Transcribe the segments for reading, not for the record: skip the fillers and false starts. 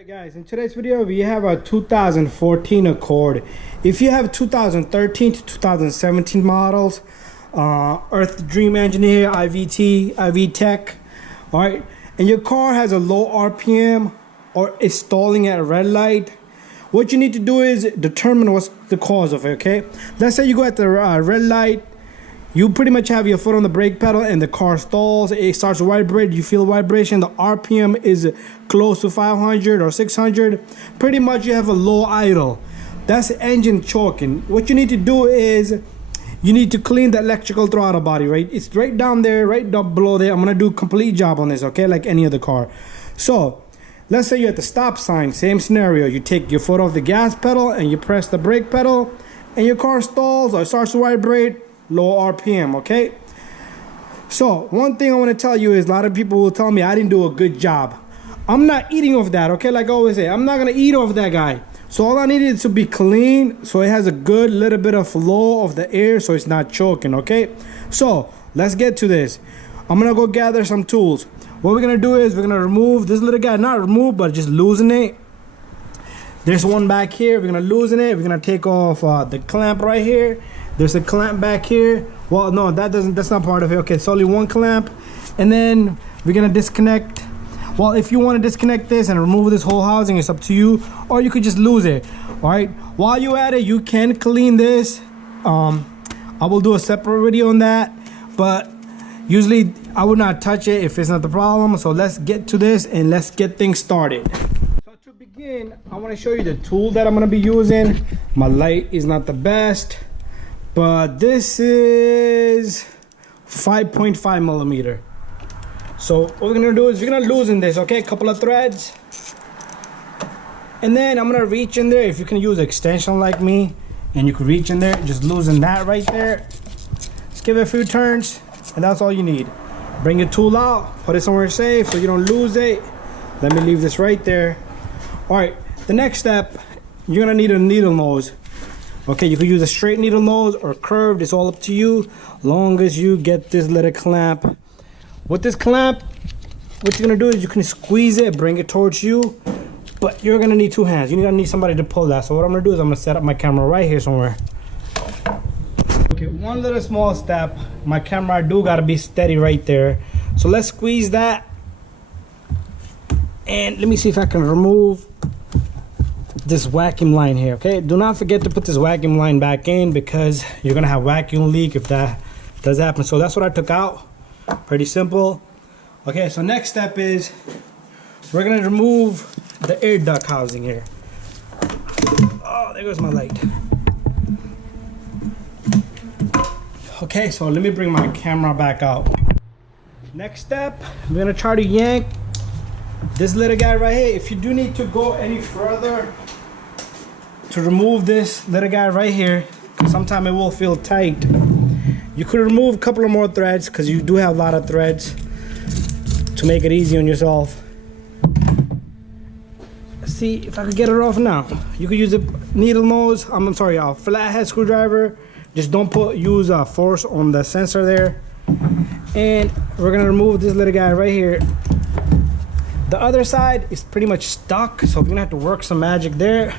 Alright guys, in today's video we have a 2014 Accord. If you have 2013 to 2017 models, Earth Dream Engineer, IVT, IV Tech, alright, and your car has a low RPM or is stalling at a red light, what you need to do is determine what's the cause of it, okay? Let's say you go at the red light, you pretty much have your foot on the brake pedal and the car stalls, it starts to vibrate, you feel vibration, the RPM is close to 500 or 600, pretty much you have a low idle. That's the engine choking. What you need to do is, you need to clean the electrical throttle body, right? It's right down there, right down below there. I'm gonna do a complete job on this, okay? Like any other car. So, let's say you're at the stop sign, same scenario. You take your foot off the gas pedal and you press the brake pedal and your car stalls or starts to vibrate, low RPM, okay? So one thing I want to tell you is a lot of people will tell me I didn't do a good job. I'm not eating off that, okay? Like I always say, I'm not gonna eat off that guy. So all I need is to be clean so it has a good little bit of flow of the air so it's not choking, okay? So let's get to this. I'm gonna go gather some tools. What we're gonna do is we're gonna remove this little guy, not remove but just loosen it. There's one back here, we're gonna loosen it. We're gonna take off the clamp right here. There's a clamp back here. Well, no, that's not part of it. Okay, it's only one clamp. And then we're gonna disconnect. Well, if you want to disconnect this and remove this whole housing, it's up to you. Or you could just lose it. All right. While you're at it, you can clean this. I will do a separate video on that. But usually I would not touch it if it's not the problem. So let's get to this and let's get things started. So to begin, I want to show you the tool that I'm gonna be using. My light is not the best, but this is 5.5 millimeter. So what we're gonna do is we're gonna loosen this, okay? A couple of threads. And then I'm gonna reach in there. If you can use an extension like me, and you can reach in there, just loosen that right there. Just give it a few turns, and that's all you need. Bring your tool out, put it somewhere safe so you don't lose it. Let me leave this right there. All right, the next step, you're gonna need a needle nose. Okay, you could use a straight needle nose or curved, it's all up to you, long as you get this little clamp. With this clamp, what you're gonna do is you can squeeze it, bring it towards you, but you're gonna need two hands. You're gonna need somebody to pull that. So what I'm gonna do is I'm gonna set up my camera right here somewhere. Okay, one little small step. My camera, I do gotta be steady right there. So let's squeeze that. And let me see if I can remove this vacuum line here, okay? Do not forget to put this vacuum line back in because you're gonna have vacuum leak if that does happen. So that's what I took out. Pretty simple. Okay, so next step is we're gonna remove the air duct housing here. Oh, there goes my light. Okay, so let me bring my camera back out. Next step, we're gonna try to yank this little guy right here. If you do need to go any further to remove this little guy right here, sometimes it will feel tight. You could remove a couple of more threads because you do have a lot of threads to make it easy on yourself. Let's see if I could get it off now. You could use a needle nose, I'm sorry, a flathead screwdriver. Just don't use force on the sensor there. And we're gonna remove this little guy right here. The other side is pretty much stuck, so we're gonna have to work some magic there.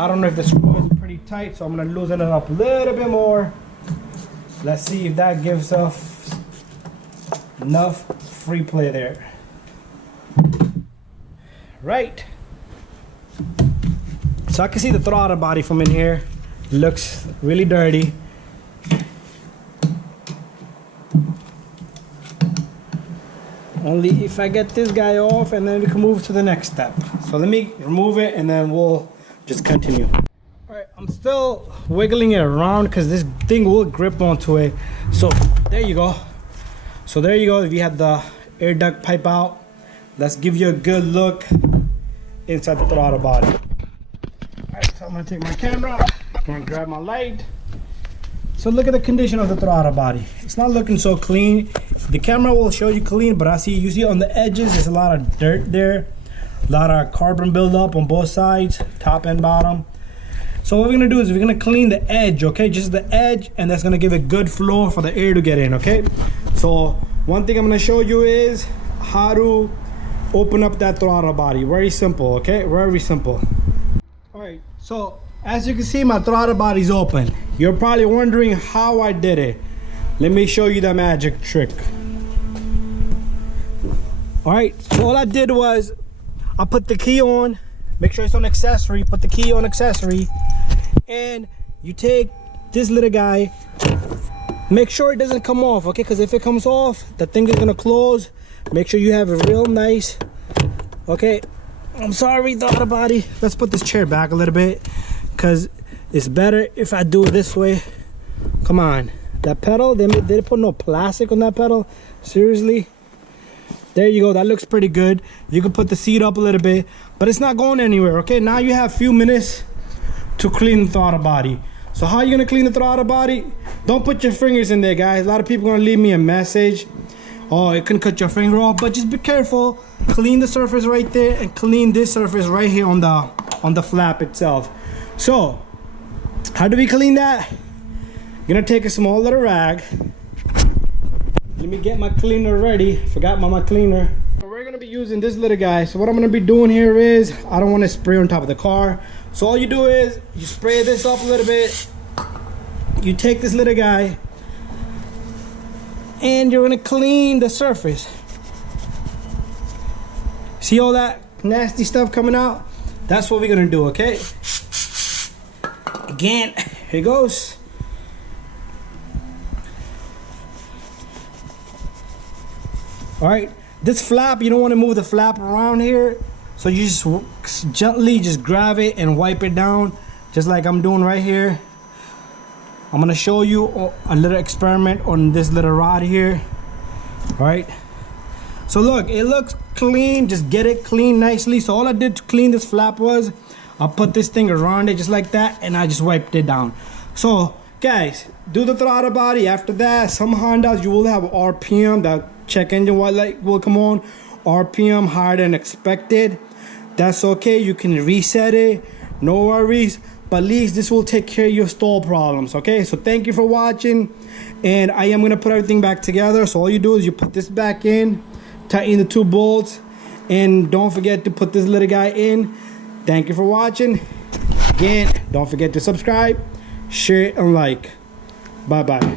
I don't know if the screw is pretty tight, so I'm gonna loosen it up a little bit more. Let's see if that gives us enough free play there. Right. So I can see the throttle body from in here. It looks really dirty. Only if I get this guy off, and then we can move to the next step. So let me remove it and then we'll just continue. All right, I'm still wiggling it around because this thing will grip onto it. So there you go. So there you go. If you have the air duct pipe out, let's give you a good look inside the throttle body. All right, so I'm gonna take my camera, I'm gonna grab my light. So look at the condition of the throttle body. It's not looking so clean. The camera will show you clean, but you see on the edges, there's a lot of dirt there. A lot of carbon buildup on both sides, top and bottom. So what we're gonna do is we're gonna clean the edge, okay? Just the edge, and that's gonna give a good flow for the air to get in, okay? So one thing I'm gonna show you is how to open up that throttle body. Very simple, okay? Very simple. All right, so as you can see, my throttle body's open. You're probably wondering how I did it. Let me show you the magic trick. All right, so all I did was I put the key on, make sure it's on accessory, put the key on accessory, and you take this little guy, make sure it doesn't come off, okay? Because if it comes off, the thing is gonna close. Make sure you have it real nice, okay? I'm sorry, throttle body. Let's put this chair back a little bit because it's better if I do it this way. Come on, that pedal, they didn't put no plastic on that pedal. Seriously? There you go, that looks pretty good. You can put the seat up a little bit, but it's not going anywhere, okay? Now you have a few minutes to clean the throttle body. So how are you gonna clean the throttle body? Don't put your fingers in there, guys. A lot of people are gonna leave me a message. Oh, it can cut your finger off, but just be careful. Clean the surface right there and clean this surface right here on the flap itself. So, how do we clean that? You're gonna take a small little rag. Let me get my cleaner ready. Forgot my cleaner. So we're gonna be using this little guy. So what I'm gonna be doing here is, I don't wanna spray on top of the car. So all you do is, you spray this up a little bit. You take this little guy, and you're gonna clean the surface. See all that nasty stuff coming out? That's what we're gonna do, okay? Again, here goes. All right, this flap, you don't wanna move the flap around here. So you just gently just grab it and wipe it down, just like I'm doing right here. I'm gonna show you a little experiment on this little rod here. All right, so look, it looks clean. Just get it clean nicely. So all I did to clean this flap was I put this thing around it just like that, and I just wiped it down. So guys, do the throttle body. After that, some Hondas, you will have RPM, that check engine light will come on, RPM higher than expected. That's okay, you can reset it, no worries. But at least this will take care of your stall problems, okay? So thank you for watching, and I am gonna put everything back together. So all you do is you put this back in, tighten the 2 bolts, and don't forget to put this little guy in. Thank you for watching. Again, don't forget to subscribe, share, and like. Bye-bye.